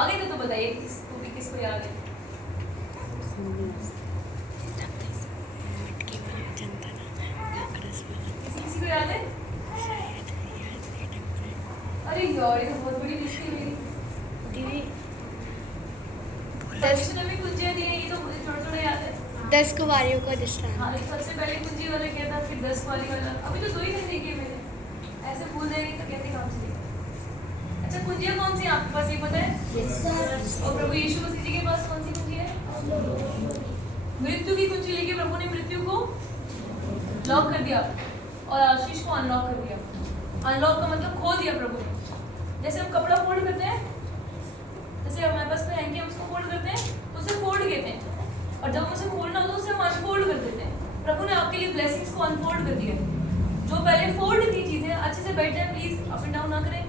आ गए थे तो बताइए किसको याद है? किसी को याद है? अरे यार ये तो बहुत बड़ी लिस्ट है मेरी दीदी। परमेश्वर ने भी कुंजियां दी हैं, ये तो मुझे थोड़ा थोड़ा याद है। 10 कुंवारियों का दृष्टांत। हाँ लेकिन सबसे पहले कुंजी वाला क्या था, फिर 10 वाली वाला, अभी तो 2 ही नहीं किए मैंने। ऐसे भूल जाएंगे तो कैसे काम चलेगा? अच्छा कुंजियां कौन सी आपके पास ये पता है? और प्रभु यीशु मसीह जी के पास कौन सी कुंजी है? मृत्यु की कुंजी लेके प्रभु ने मृत्यु को लॉक कर दिया और आशीष को अनलॉक कर दिया। अनलॉक का मतलब खोल दिया प्रभु ने। जैसे हम कपड़ा फोल्ड करते हैं, जैसे हमारे पास कोई हैंकी, हम उसको फोल्ड करते हैं तो उसे फोल्ड कहते हैं, और जब उसे खोलना हो तो उसे हम अनफोल्ड कर देते हैं। प्रभु ने आपके लिए ब्लेसिंग्स को अनफोल्ड कर दिया। जो पहले फोल्ड थी चीजें, अच्छे से बैठ जाए प्लीज, अप एंड डाउन ना करें।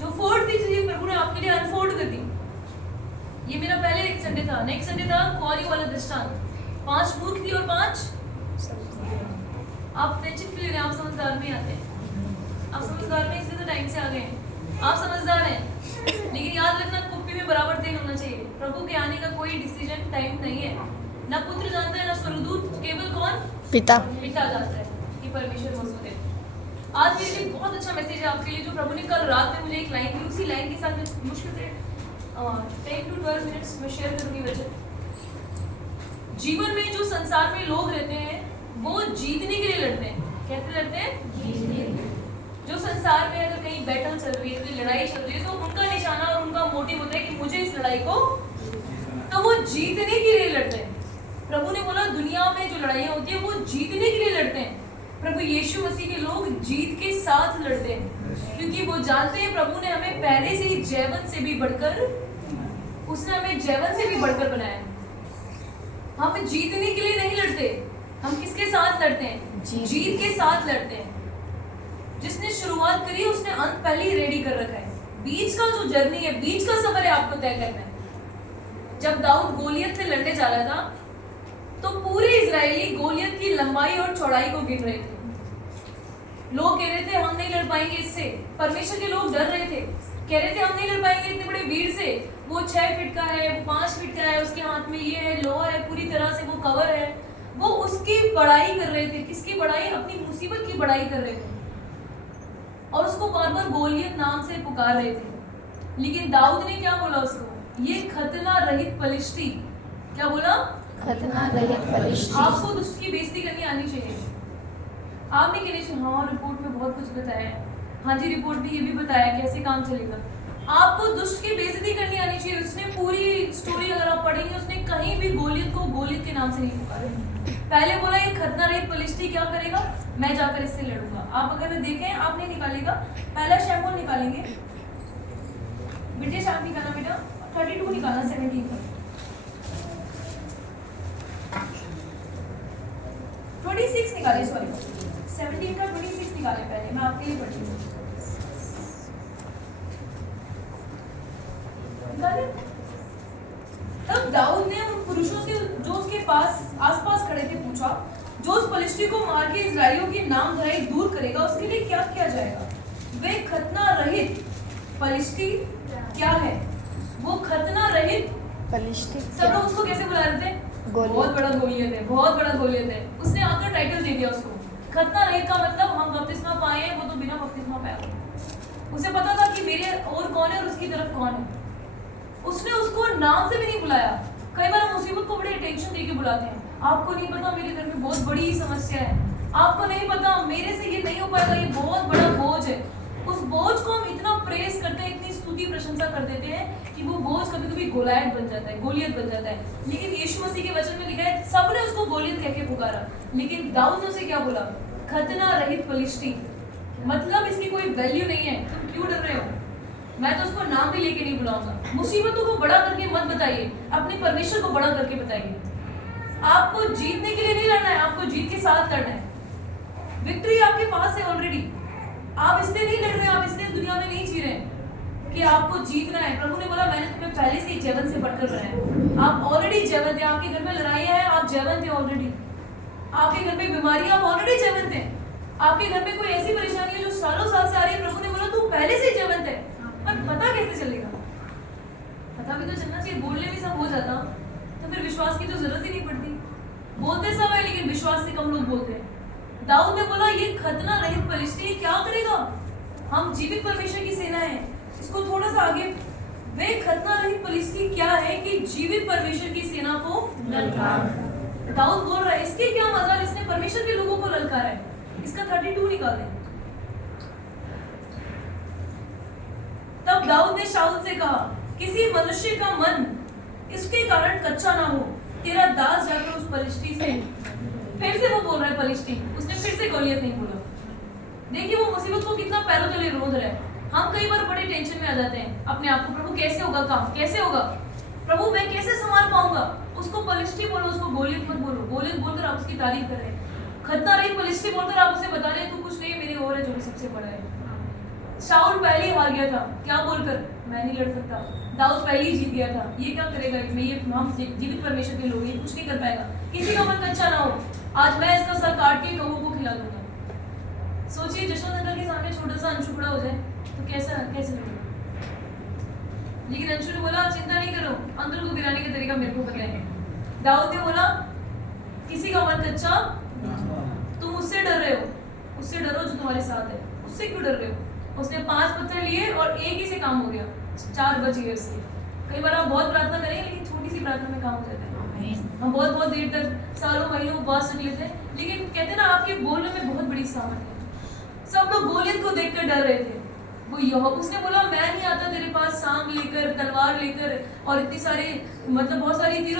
जो फोल्ड थी चीजें प्रभु ने आपके लिए अनफोल्ड कर दी। ये मेरा पहले एक संडे था। नेक्स्ट संडे था कुंवारी वाला दृष्टांत। 5 मूर्ख थी और 5 आप टेंशन क्यों ले रहे हैं? आप समझदार में आते हैं, आप समझदार में इसलिए तो टाइम से आ गए हैं। आप समझदार हैं, लेकिन याद रखना कुप्पी में बराबर तेल होना चाहिए। प्रभु के आने का कोई डिसीजन टाइम नहीं है, ना पुत्र जानता है ना स्वर्गदूत, केवल कौन? पिता। पिता जानता है कि परमेश्वर मौजूद है। आज मेरे लिए बहुत अच्छा मैसेज है आपके लिए, जो प्रभु ने कल रात में मुझे एक लाइन दी, उसी लाइन के साथ मैं मुश्किल से 10 to 12 मिनट्स में शेयर करूंगी वचन। जीवन में जो संसार में लोग रहते हैं वो जीतने के लिए लड़ते हैं। कैसे लड़ते हैं? जो संसार में अगर कहीं बैटल चल रही है, कोई लड़ाई चल रही है, तो उनका निशाना और उनका मोटिव होता है कि मुझे इस लड़ाई को, तो वो जीतने के लिए लड़ते हैं। प्रभु ने बोला दुनिया में जो लड़ाइयाँ होती है वो जीतने के लिए लड़ते हैं। प्रभु यीशु मसीह के लोग जीत के साथ लड़ते हैं, क्योंकि वो जानते हैं प्रभु ने हमें पहले से ही जैवन से भी बढ़कर, उसने हमें जैवन से भी बढ़कर बनाया है। हम जीतने के लिए नहीं लड़ते, हम किसके साथ लड़ते हैं? जीत के साथ लड़ते हैं। जिसने शुरुआत करी उसने अंत पहले ही रेडी कर रखा है। बीच का जो जर्नी है, बीच का सफर है, आपको तय करना है। जब दाऊद गोलियत से लड़ने जा रहा था तो पूरे इजरायली गोलियत की लंबाई और चौड़ाई को गिन रहे थे। लोग कह रहे थे हम नहीं लड़ पाएंगे इससे। परमेश्वर के लोग डर रहे थे, कह रहे थे हम नहीं लड़ पाएंगे इतने बड़े वीर से। वो 6 फीट का है, वो 5 फीट का है, उसके हाथ में ये है, लोहा है, पूरी तरह से वो कवर है। वो उसकी बड़ाई कर रहे थे। किसकी बड़ाई? अपनी मुसीबत की बड़ाई कर रहे थे, और उसको बार बार गोलियत नाम से पुकार रहे थे। लेकिन दाऊद ने क्या बोला उसको? ये खतना रहित पलिश्ती। क्या बोला? खतना रहित पलिश्ती। आपको दुष्ट की बेइज्जती करनी आनी चाहिए। आप नहीं कहने चाहिए हाँ रिपोर्ट में बहुत कुछ बताया है, हाँ जी रिपोर्ट में ये भी बताया कैसे काम चलेगा। आपको दुष्ट की बेइज्जती करनी आनी चाहिए। उसने पूरी स्टोरी अगर आप पढ़ेंगे, उसने कहीं भी गोलियत को गोलियत के नाम से नहीं पुकारा। पहले बोला ये खतना रहित पलिश्ती क्या करेगा? मैं जाकर इससे लड़ूंगा। आप अगर देखें, आप नहीं निकालेगा, पहला शैम्पुल निकालेंगे, बेटे शैम्प निकालना बेटा, 32 निकालना 17 का, 26 निकाले, सॉरी 17 का 26 निकाले। पहले मैं आपके लिए पढ़ी हूँ। तब दाऊद ने उन पुरुषों से जो उसके पास आसपास खड़े थे पूछा, जो उस पलिश्ती को मार के इजराइलियों की नाम धराई दूर करेगा उसके लिए क्या किया जाएगा? वे खतना रहित पलिश्ती क्या है? वो खतना रहित पलिश्ती। सब लोग उसको कैसे बुला रहे थे? बहुत बड़ा गोलियत है, बहुत बड़ा गोलियत है। उसने आकर टाइटल दे दिया उसको। खतना रहित का मतलब हम बपतिस्मा पाए हैं, वो तो बिना बपतिस्मा पाया। उसे पता था कि मेरे और कौन है और उसकी तरफ कौन है। उसने उसको नाम से भी नहीं बुलाया। कई बार हम मुसीबत को बड़े टेंशन देके बुलाते हैं। आपको नहीं पता मेरे घर में बहुत बड़ी समस्या है, आपको नहीं पता मेरे से ये नहीं हो पाएगा, ये बहुत बड़ा बोझ है। उस बोझ को हम इतना प्रेस करते हैं, इतनी स्तुति प्रशंसा कर देते हैं कि वो बोझ कभी कभी गोलायत बन जाता है, गोलियत बन जाता है। लेकिन यीशु मसीह के वचन में लिखा है सबने उसको गोलियत कह के पुकारा। लेकिन दाऊद ने उसे क्या बोला? खतना रहित पलिश्ती। मतलब इसकी कोई वैल्यू नहीं है, तुम क्यों डर रहे हो? मैं तो उसको नाम भी लेके नहीं बुलाऊंगा। मुसीबतों को बड़ा करके मत बताइए, अपने परमेश्वर को बड़ा करके बताइए। आपको जीतने के लिए नहीं लड़ना है, आपको जीत के साथ लड़ना है। विक्ट्री आपके पास है ऑलरेडी। आप इसलिए नहीं लड़ रहे, आप इसलिए दुनिया में नहीं जी रहे कि आपको जीतना है। प्रभु ने बोला मैंने तुम्हें पहले से ही जैवन से बढ़कर बनाया। आप ऑलरेडी जैवन थे। आपके घर में लड़ाइयां हैं, आप जैवन थे ऑलरेडी। आपके घर में बीमारियां, आप ऑलरेडी जैवन थे। आपके घर में कोई ऐसी परेशानी है जो सालों साल से आ रही है, प्रभु ने बोला तू पहले से जैवन थे। पर पता कैसे चलेगा? पता से बोलने में सब हो जाता तो फिर विश्वास की तो जरूरत ही नहीं पड़ती। बोलते सब है लेकिन विश्वास से कम लोग बोलते हैं। दाऊद ने बोला ये खतना रहित पलिश्ती क्या करेगा? हम जीवित परमेश्वर की सेना है। इसको थोड़ा सा आगे, वे खतना रहित पलिश्ती क्या है कि जीवित परमेश्वर की सेना को ललकार। दाऊद बोल रहा है इसके क्या मजाल, इसने परमेश्वर के लोगों को ललकारा है। इसका 32 निकाल दें। तब दाऊद ने शाऊल से कहा, किसी मनुष्य का मन इसके कारण कच्चा ना हो, तेरा दास जाकर उस पलिश्ती से, फिर से वो बोल रहा है पलिश्ती, उसने फिर से गोलियत नहीं बोला। देखिए वो मुसीबत को कितना पैरों तले रोंद रहा है। हम कई बार बड़े टेंशन में आ जाते हैं अपने आप को, प्रभु कैसे होगा काम, कैसे होगा, प्रभु मैं कैसे संभाल पाऊंगा। उसको पलिश्ती बोलो, उसको गोलियत मत बोलो। गोलियत बोलकर आप उसकी तारीफ कर रहे हैं, खतना रही पलिश्ती बोलकर आप उसे बता रहे हैं तू कुछ नहीं, मेरे और है जो सबसे बड़ा है। शाऊल पहले ही हार गया था, क्या बोलकर, मैं नहीं लड़ सकता। दाऊद पहले ही जीत गया था, ये क्या करेगा इसमें, ये हम जीवित परमेश्वर के लोग, ये कुछ नहीं कर पाएगा, किसी का मन कच्चा ना हो, आज मैं इसका सर काट के कौओं को खिला दूंगा। सोचिए जशवंत अंकल के सामने छोटा सा अंशु खड़ा हो जाए तो कैसे लगेगा। लेकिन अंशु ने बोला चिंता नहीं करो, अंकल को गिराने का तरीका मेरे को पता है। दाऊद ने बोला किसी का मन कच्चा, तुम उससे डर रहे हो, उससे डरो जो तुम्हारे साथ है, उससे क्यों डर रहे हो। उसने 5 पत्थर लिए और एक ही से काम हो गया, 4 बच गए उसके। कई बार आप बहुत प्रार्थना करेंगे लेकिन छोटी सी प्रार्थना में काम हो जाता है। हम बहुत देर तक सालों महीनों उपवास रख लेते हैं, लेकिन कहते हैं ना आपके बोलने में बहुत बड़ी सामर्थ है। सब लोग गोलियत को देखकर डर रहे थे। वो उसने बोला मैं नहीं आता तेरे पास सांप लेकर, तलवार लेकर और इतनी सारे मतलब बहुत सारी तीरों